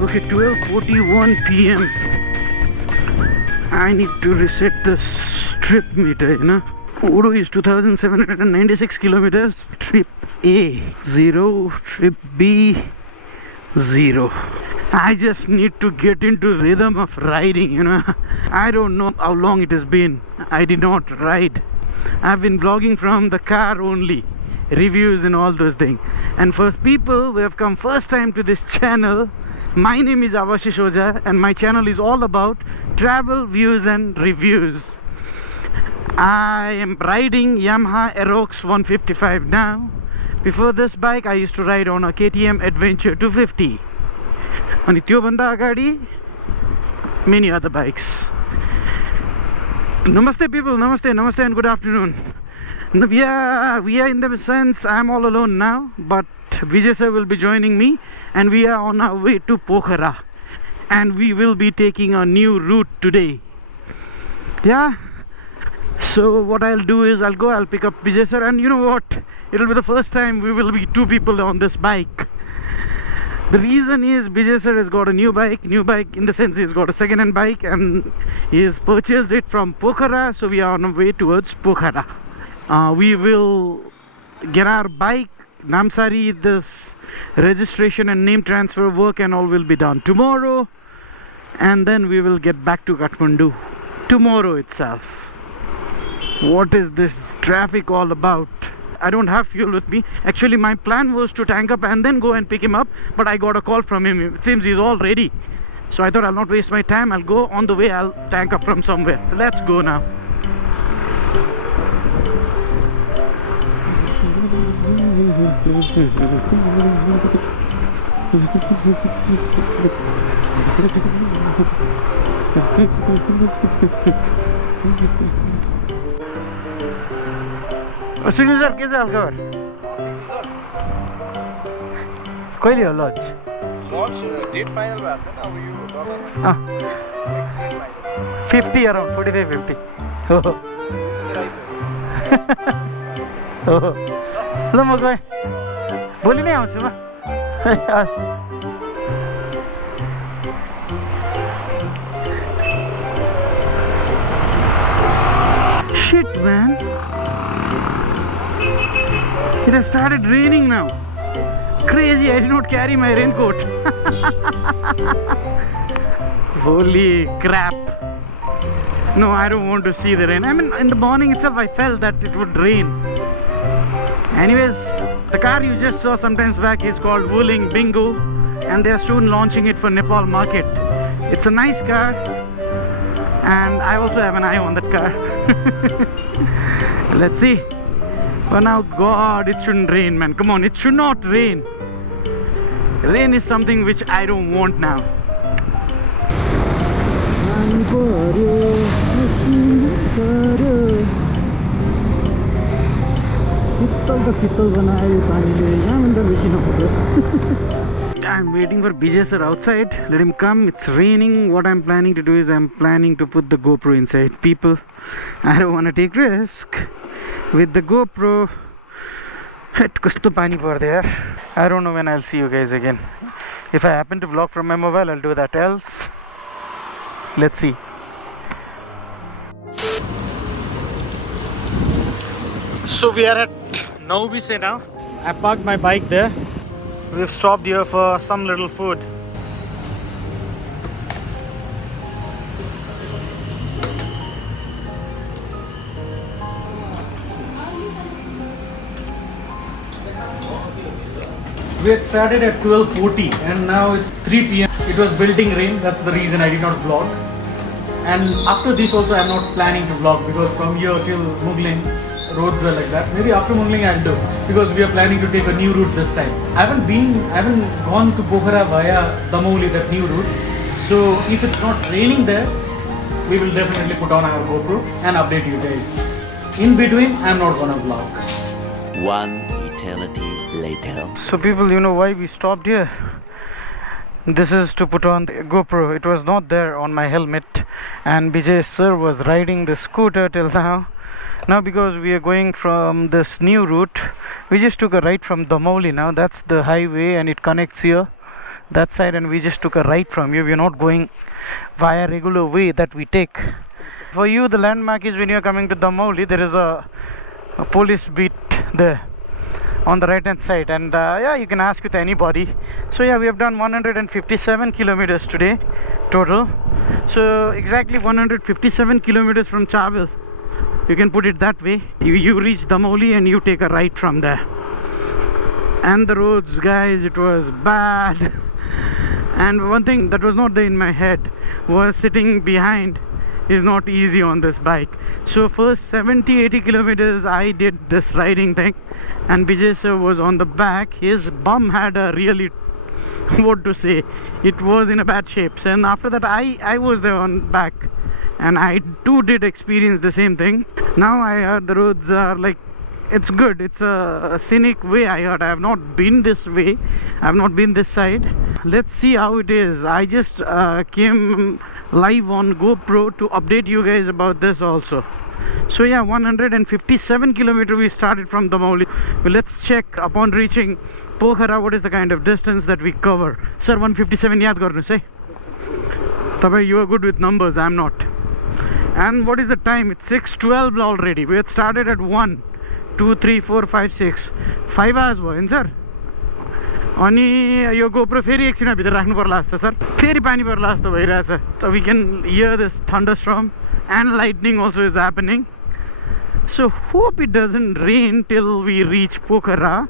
Okay, 12:41 p.m. I need to reset the trip meter, you know. Udo is 2,796 kilometers. Trip A 0, trip B 0. I just need to get into rhythm of riding, you know. I don't know how long it has been. I did not ride. I've been vlogging from the car only, reviews and all those things. And for people who have come first time to this channel, my name is Avashish Oja and my channel is all about travel, views and reviews. I am riding Yamaha Aerox 155 now. Before this bike I used to ride on a KTM Adventure 250. And त्यो भन्दा अगाडि many other bikes. Namaste people, namaste and good afternoon. We are in the sense I'm all alone now, but Vijay sir will be joining me and we are on our way to Pokhara and we will be taking a new route today. Yeah, so what I'll do is I'll pick up Vijay sir, and you know what, it'll be the first time we will be two people on this bike. The reason is Vijay sir has got a new bike in the sense he's got a second-hand bike and he has purchased it from Pokhara, so we are on our way towards Pokhara. We will get our bike, Namsari, this registration and name transfer work and all will be done tomorrow, and then we will get back to Kathmandu tomorrow itself. What is this traffic all about? I don't have fuel with me. Actually my plan was to tank up and then go and pick him up, but I got a call from him. It seems he's all ready, so I thought I'll not waste my time. I'll go on the way, I'll tank up from somewhere. Let's go now. Sunil sir के छ हालखबर कहिले हो lunch date final भएको छैन अब यो dollar 50 around 45-50 हो हो ल म गएँ भोलि नै आउँछु म हस् Shit man, it has started raining now. Crazy, I did not carry my raincoat. Holy crap. No, I don't want to see the rain. I mean, in the morning itself I felt that it would rain. Anyways, the car you just saw sometimes back is called Wuling Bingo and they are soon launching it for Nepal market. It's a nice car and I also have an eye on that car. Let's see. But now, God, it shouldn't rain, man. Come on, it should not rain. Rain is something which I don't want now. I'm waiting for Vijay sir outside. Let him come. It's raining. What I'm planning to do is I'm planning to put the GoPro inside. People, I don't want to take risk with the GoPro. I don't know when I'll see you guys again. If I happen to vlog from my mobile, I'll do that. Else, let's see. So we are at Naubise now. I parked my bike there. We've stopped here for some little food. We had started at 12:40 and now it's 3 p.m. It was building rain, that's the reason I did not vlog. And after this also I'm not planning to vlog because from here till Mugling roads are like that. Maybe after Mugling I'll do because we are planning to take a new route this time. I haven't gone to Pokhara via Damoli, that new route. So if it's not raining there, we will definitely put on our GoPro and update you guys. In between, I'm not gonna vlog. One eternity later. So people, you know why we stopped here? This is to put on the GoPro. It was not there on my helmet and Vijay sir was riding the scooter till now. Now because we are going from this new route, we just took a right from Damoli now. That's the highway and it connects here that side, and we just took a right from you. We're not going via regular way that we take. For you, the landmark is when you're coming to Damauli, there is a police beat there on the right hand side, and yeah, you can ask with anybody. So yeah, we have done 157 kilometers today total. So exactly 157 kilometers from Chabil, you can put it that way. You reach Damauli and you take a right from there. And the roads, guys, it was bad. And one thing that was not there in my head was sitting behind is not easy on this bike. So first 70-80 kilometers I did this riding thing, and Vijay sir was on the back. His bum had a really, what to say, it was in a bad shape. And after that I was there on back, and I too did experience the same thing. Now I heard the roads are like, it's good, it's a scenic way. I heard, I have not been this way, I have not been this side. Let's see how it is. I just came live on GoPro to update you guys about this also. So yeah, 157 kilometers we started from Damauli. Well, let's check upon reaching Pokhara what is the kind of distance that we cover. Sir, 157 yaad garnus hai. Tabhai, you are good with numbers, I am not. And what is the time? It's 6:12 already. We had started at 1 2 3 4 5 6 5 hours भयो नि sir. अनि यो GoPro फेरि एकछिन भित्र राख्नु पर्ला जस्तो sir. फेरि पानी पर्ला जस्तो भइरहेछ. So we can hear this thunderstorm and lightning also is happening. So hope it doesn't rain till we reach Pokhara.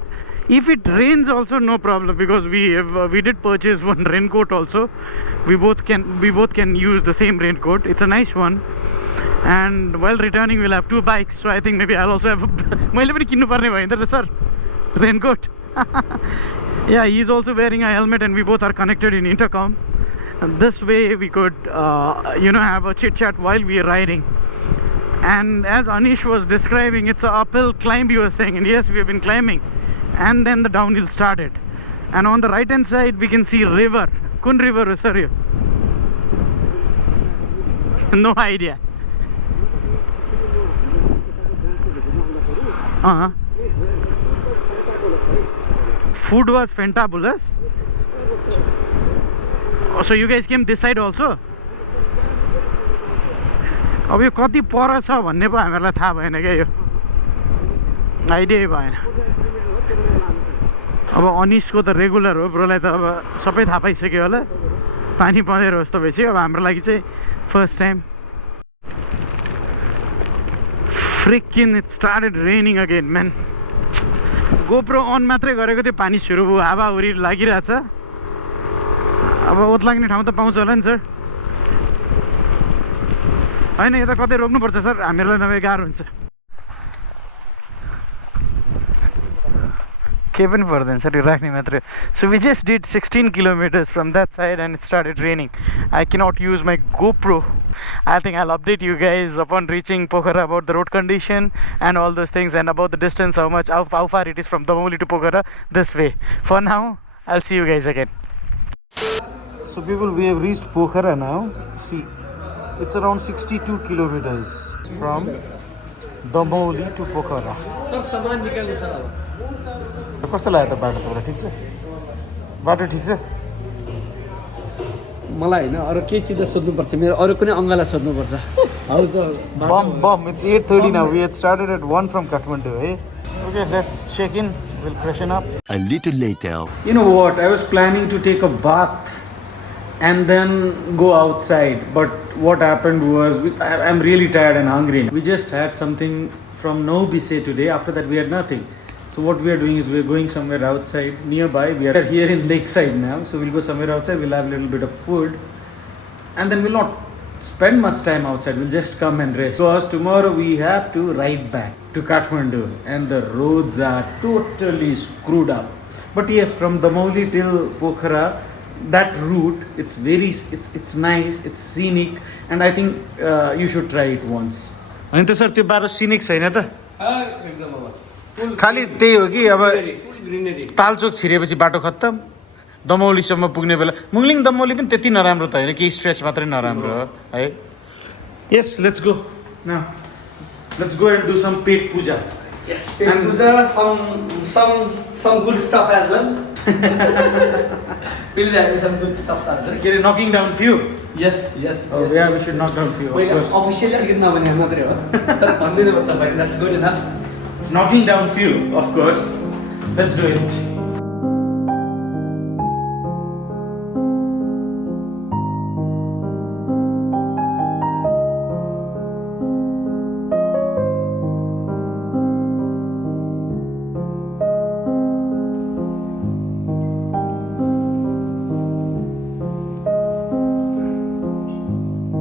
If it rains also, no problem, because we did purchase one raincoat also. We both can use the same raincoat. It's a nice one. And while returning we'll have two bikes, so I think maybe I'll also have मैले पनि किन्नु पर्ने भयो नि त sir raincoat. Yeah, he's also wearing a helmet and we both are connected in intercom, and this way we could have a chit chat while we are riding. And as Anish was describing, it's an uphill climb, you were saying, and yes, we have been climbing, and then the downhill started. And on the right hand side we can see river. Kun river sir you? No idea. Food was fantabulous. Oh, so you guys came this side also? अब यो कति पर छ भन्ने पो हामीलाई थाहा भएन क्या, यो आइडिया भएन. अब अनिसको त रेगुलर हो, ब्रोलाई त अब सबै थाहा पाइसक्यो होला. पानी परेर जस्तो भइसक्यो. अब हाम्रो लागि चाहिँ first time. Freaking it started raining again, man. GoPro on मात्रै गरेको थियो, पानी सुरु भयो, हावाहुरी लागिरहेछ. अब ओत लाग्ने ठाउँ त पाउँछ होला नि सर. हैन, यो त कतै रोक्नुपर्छ सर, हामीलाई नभए गाह्रो हुन्छ. केही पनि पर्दैन सर, यो राख्ने मात्रै. So we just did 16 kilometers from that side and it started raining. I cannot use my GoPro. I think I'll update you guys upon reaching Pokhara about the road condition and all those things, and about the distance, how far it is from Damauli to Pokhara this way. For now, I'll see you guys again. So people, we have reached Pokhara now. See, it's around 62 kilometers from Damauli to Pokhara. Sir, saman nikalnu sir aba. कस्तो लाग्यो त बाटो तपाईँलाई? ठिक छ बाटो? ठिक छ मलाई हैन, अरु के चिज सोध्नुपर्छ, मेरो अरु कुनै अंगलाई सोध्नुपर्छ. हाउ त बम. It's 8:30 now. We had started at 1 from Kathmandu, eh? Okay, let's check in. We'll freshen up. A little later. You know what? I was planning to take a bath and then go outside, but what happened was I'm really tired and hungry. We just had something from Nobise today. After that we had nothing. So what we are doing is we're going somewhere outside nearby. We are here in Lakeside now, so we'll go somewhere outside. We'll have a little bit of food, and then we'll not spend much time outside. We'll just come and rest, because tomorrow we have to ride back to Kathmandu and the roads are totally screwed up. But yes, from Damauli till Pokhara, that route, it's nice, it's scenic, and I think you should try it once. And the sir, त्यो बाटो scenic छैन त? एकदम अब खाली त्यही हो कि अब तालचोक छिरेपछि बाटो खत्तम. दमौलीसम्म पुग्ने बेला मुङलिङ दमौली पनि त्यति नराम्रो त होइन, केही स्ट्रेच मात्रै नराम्रो हो है. Yes, let's go now. Let's go and do some pet puja. Yes, pet puja, some good stuff as well. We'll be having some good stuff, sir. Okay, knocking down few. Yes, yes. Oh, yes. yeah, we should knock down few, of Wait, course. officially अलिकति नभने मात्रै हो तर भन्दिनँ म तपाईँ that's good enough. It's knocking down few, of course. Let's do it.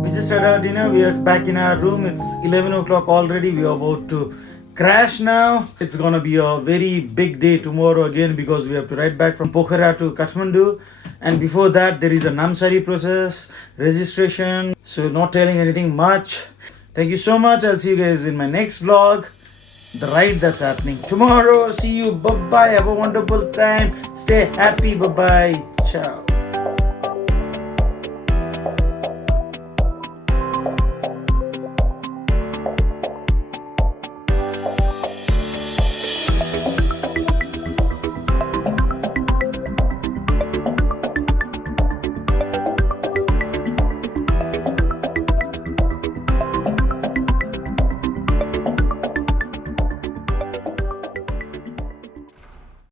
We just had our dinner. We are back in our room. It's 11 o'clock already. We are about to crash now. It's gonna be a very big day tomorrow again because we have to ride back from Pokhara to Kathmandu. And before that, there is a Namsari process, registration. So not telling anything much. Thank you so much. I'll see you guys in my next vlog. The ride that's happening tomorrow. See you. Bye bye. Have a wonderful time. Stay happy. Bye bye. Ciao.